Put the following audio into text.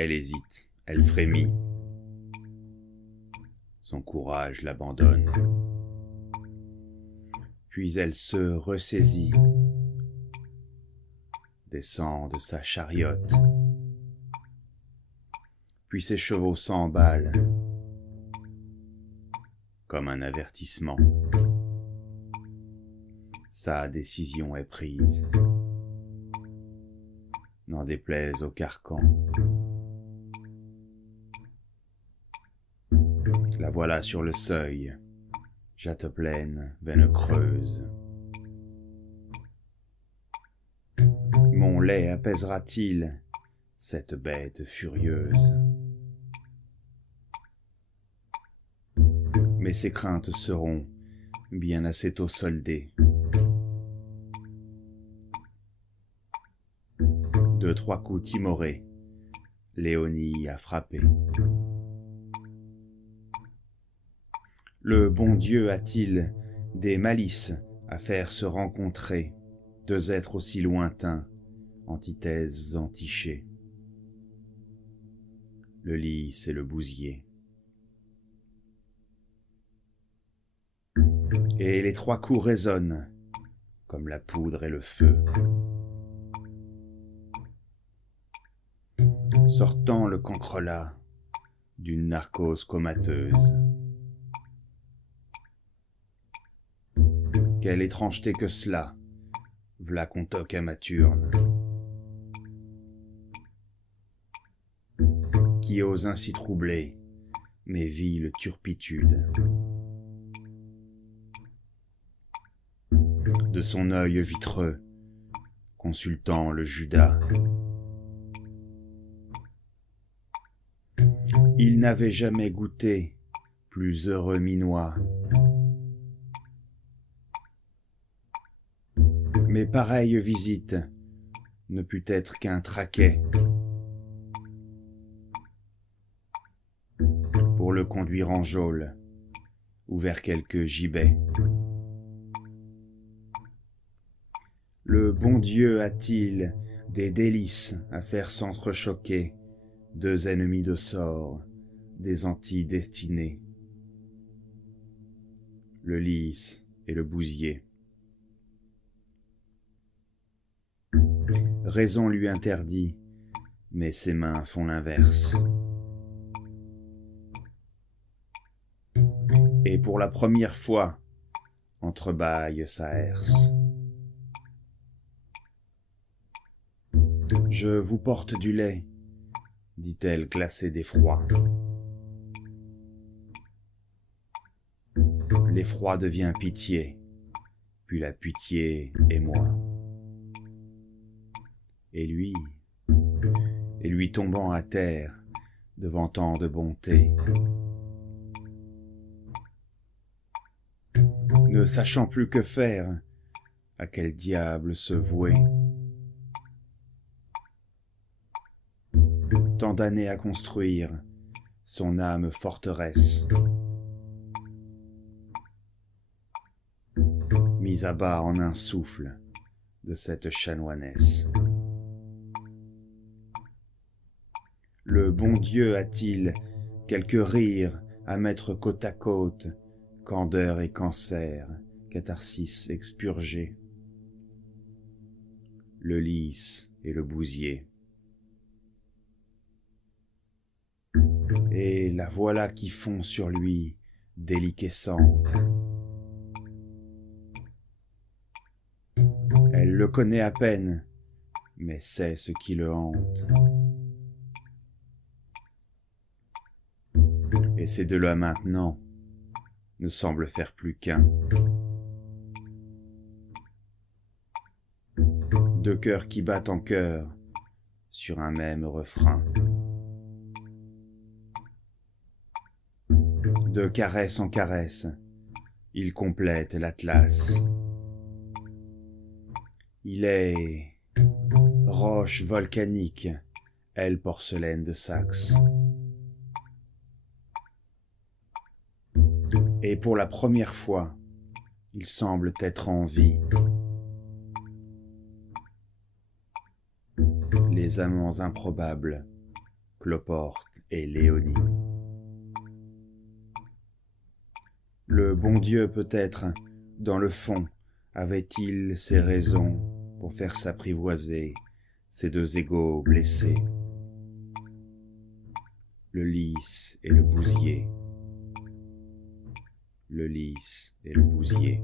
Elle hésite, elle frémit. Son courage l'abandonne. Puis elle se ressaisit, descend de sa chariote. Puis ses chevaux s'emballent, comme un avertissement. Sa décision est prise, n'en déplaise au carcan. La voilà sur le seuil, jatte pleine, veine creuse. Mon lait apaisera-t-il cette bête furieuse? Mais ses craintes seront bien assez tôt soldées. 2-3 coups timorés, Léonie a frappé. Le bon Dieu a-t-il des malices à faire se rencontrer 2 êtres aussi lointains, antithèses entichées? Le lys et le bousier. Et les 3 coups résonnent, comme la poudre et le feu. Sortant le cancrelat d'une narcose comateuse. Quelle étrangeté que cela, v'là qu'on toque à ma turne. Qui ose ainsi troubler mes viles turpitudes? De son œil vitreux, consultant le Judas. Il n'avait jamais goûté plus heureux minois. Mais pareille visite ne put être qu'un traquet pour le conduire en geôle ou vers quelque gibet. Le bon Dieu a-t-il des délices à faire s'entrechoquer 2 ennemis de sort, des antidestinés? Le lys et le bousier. Raison lui interdit, mais ses mains font l'inverse. Et pour la première fois, entrebâille sa herse. Je vous porte du lait, dit-elle glacée d'effroi. L'effroi devient pitié, puis la pitié émoi. Et lui tombant à terre devant tant de bonté, ne sachant plus que faire, à quel diable se vouer? Tant d'années à construire son âme forteresse, mise à bas en un souffle de cette chanoinesse. Le bon Dieu a-t-il quelque rire à mettre côte à côte, candeur et cancer, catharsis expurgée? Le lys et le bousier. Et la voilà qui fond sur lui, déliquescente. Elle le connaît à peine, mais sait ce qui le hante. Et ces 2-là maintenant ne semblent faire plus qu'un. 2 cœurs qui battent en chœur sur un même refrain. De caresse en caresse, il complète l'atlas. Il est roche volcanique, elle porcelaine de Saxe. Et pour la première fois, il semble être en vie. Les amants improbables Cloporte et Léonie. Le bon Dieu peut-être, dans le fond, avait-il ses raisons pour faire s'apprivoiser ces deux égaux blessés, le lys et le bousier, le lys et le bousier.